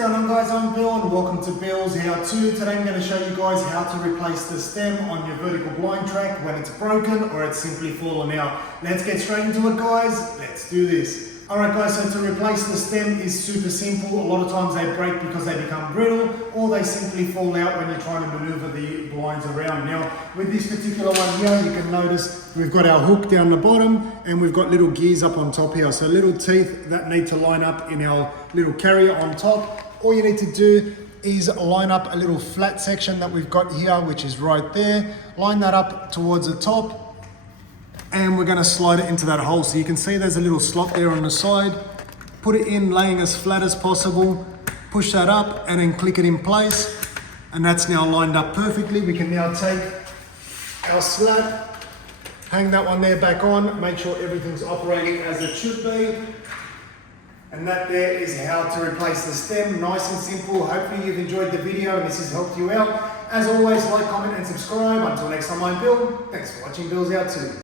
going on, guys? I'm Bill and welcome to Bill's How To. Today I'm going to show you guys how to replace the stem on your vertical blind track when it's broken or it's simply fallen out. Let's get straight into it, guys. Let's do this. Alright guys, so to replace the stem is super simple. A lot of times they break because they become brittle or they simply fall out when you're trying to maneuver the blinds around. Now with this particular one here, you can notice we've got our hook down the bottom and we've got little gears up on top here. So little teeth that need to line up in our little carrier on top. All you need to do is line up a little flat section that we've got here, which is right there. Line that up towards the top. And we're going to slide it into that hole. So you can see there's a little slot there on the side. Put it in laying as flat as possible. Push that up and then click it in place. And that's now lined up perfectly. We can now take our slat, hang that one there back on, make sure everything's operating as it should be. And that there is how to replace the stem. Nice and simple. Hopefully you've enjoyed the video and this has helped you out. As always, like, comment and subscribe. Until next time, I'm Bill. Thanks for watching Bill's How To.